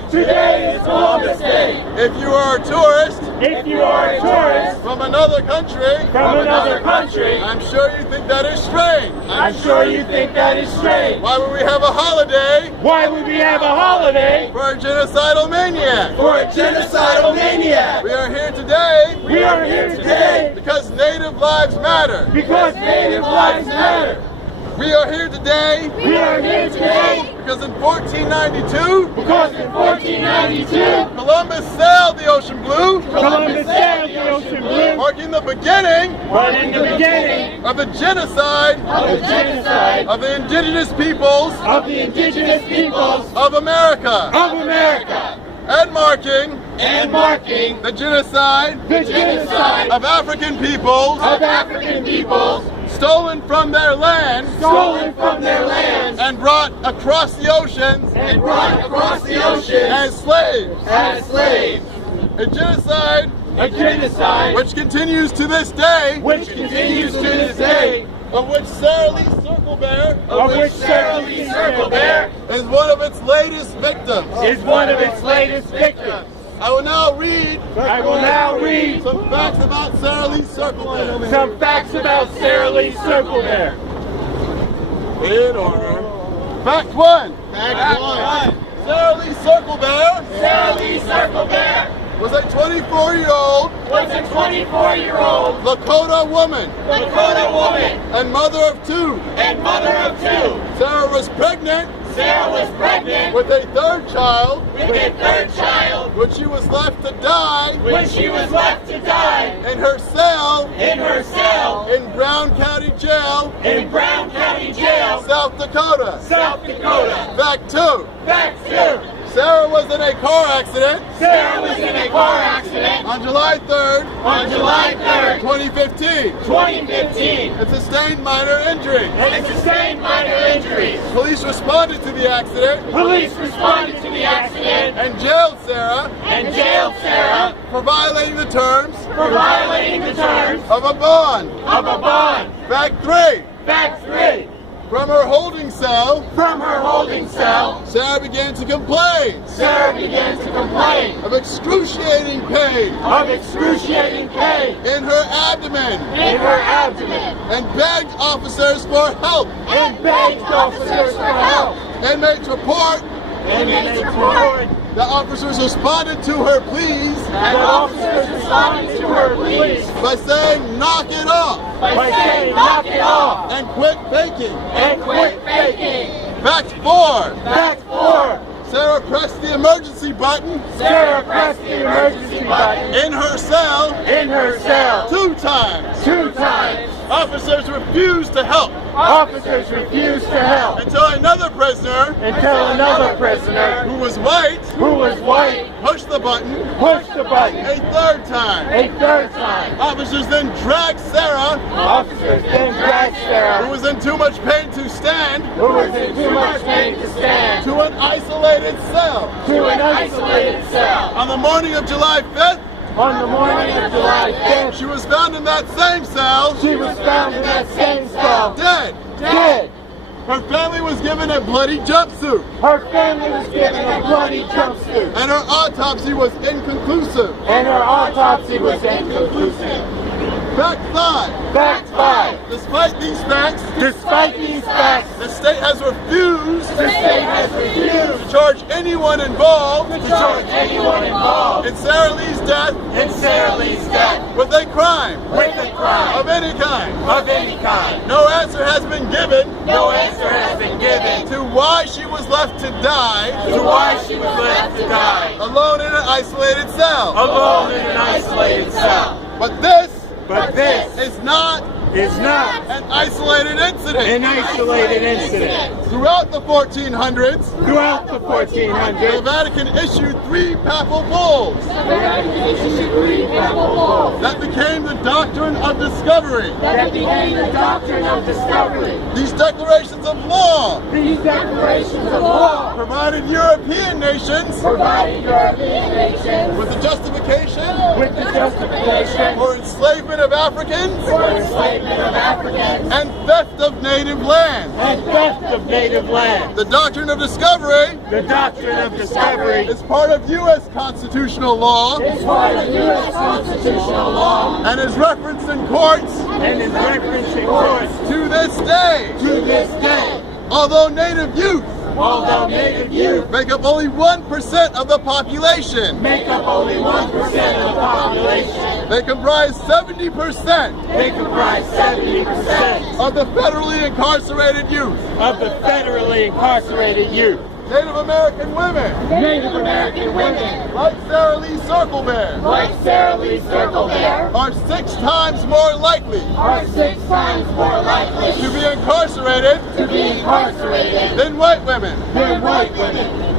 Today is Columbus Day. If you are a tourist from another country, I'm sure you think that is strange. Why would we have a holiday Why would we have a holiday for a genocidal maniac? for a genocidal maniac? We are here today We are here today because Native lives matter. because Native lives matter. We are here today We are here today because in 1492, because in 1492, Columbus sailed the ocean blue, Columbus sailed the ocean blue, marking the beginning marking the beginning of the genocide of the indigenous peoples of the indigenous peoples of America, of America, and marking and marking the genocide the genocide of African peoples of African peoples stolen from their land stolen from their lands and brought across the oceans and brought across the ocean as slaves. as slaves. A genocide A genocide which continues to this day, which continues to this day, of which Sarah Lee Circlebear of which Sarah Lee Circlebear is one of its latest victims. is one of its latest victims. I will now read I will now read some facts about Sarah Lee Circlebear. some facts about Sarah Lee Circlebear. In order. Fact 1. Sarah Lee Circlebear Sarah Lee Circlebear was a 24-year-old was a 24-year-old Lakota woman Lakota woman and mother of 2. and mother of 2. Sarah was pregnant Sarah was pregnant with a 3rd child with a 3rd child when she was left to die when she was left to die in her cell in her cell in Brown County Jail, in Brown County Jail, South Dakota. South Dakota. Fact 2. Fact 2. Sarah was in a car accident Sarah was in a car accident on July 3rd, on July 3rd, 2015 2015 and sustained minor injury. and sustained minor injuries. Police responded to the accident Police responded to the accident and jailed Sarah and jailed Sarah for violating the terms for violating the terms of a bond. of a bond. Fact 3. Fact 3. From her holding cell, From her holding cell, Sarah began to complain Sarah began to complain of excruciating pain of excruciating pain in her abdomen in her abdomen and begged officers for help. and begged officers for help. Inmates report Inmates report the officers responded to her pleas that officers responded to her pleas by saying, "Knock it off," by saying, "Knock it off," and quit faking. and quit faking. Fact 4. Fact 4. Sarah pressed the emergency button Sarah pressed the emergency button in her cell in her cell 2 times. 2 times. Officers refused to help Officers refused to help until another prisoner until another prisoner who was white who was white pushed the button pushed the button a 3rd time. a 3rd time. Officers then dragged Sarah, Officers then dragged who Sarah, was in too much pain to stand, who was in too much pain to stand, to an isolated cell. to an isolated cell. On the morning of July 5th, On the morning of July 5th, she was found in that same cell, she was found in that same cell, dead. dead. Her family was given a bloody jumpsuit, Her family was given a bloody jumpsuit, and her autopsy was inconclusive. and her autopsy was inconclusive. Fact 5. Fact 5. Despite these facts, Despite these facts, the state has refused the state has refused to charge anyone involved to charge anyone involved in Sarah Lee's death in Sarah Lee's death with a crime with a crime of any kind. of any kind. No answer has been given No answer has been given to why she was left to die to why she was left to die alone in an isolated cell. alone in an isolated cell. But this But this is not is not an isolated incident. an isolated incident. Throughout the 1400s, Throughout the the 1400s, Vatican issued 3 papal bulls that became the doctrine of discovery. that became the doctrine of discovery. These declarations of law These declarations of law provided European nations provided European nations with the justification with the justification for enslavement of Africans for enslavement enslavement of Africans, and theft of native land. and theft of native land. The doctrine of discovery The doctrine of discovery is part of U.S. constitutional law is part of U.S. constitutional law and is referenced in courts and is referenced in courts to this day. to this day. Although native youth Although native youth make up only 1% of the population, make up only 1% of the population, they comprise 70% they comprise 70% of the federally incarcerated youth. of the federally incarcerated youth. Native American women, Native American women, like Sarah Lee Circlebear, like Sarah Lee Circlebear, are 6 times more likely are 6 times more likely to be incarcerated to be incarcerated than white women. than white women.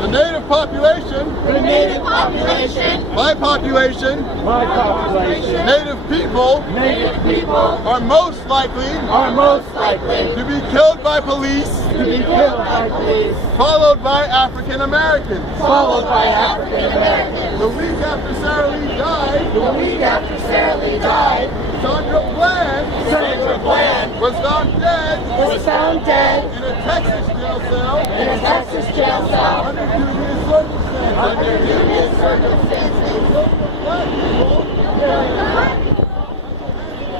The native population, The native population, my population, my population, native people native people are most likely are most likely to be killed by police, to be killed by police, followed by African Americans. followed by African Americans. The week after Sarah Lee died, The week after Sarah Lee died, Sandra Bland Sandra Bland was found dead was found dead in a Texas jail cell in a Texas jail cell under dubious circumstances. under dubious circumstances. Black people,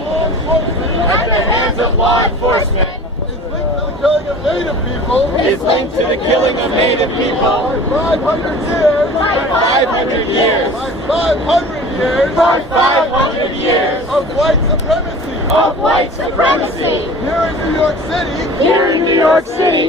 law enforcement, At the hands of law enforcement is linked to the killing of native people is linked to the killing of native people by 500 years, by 500 years. by 500 years For 500 years of white supremacy. of white supremacy Here in New York City, here in New York City.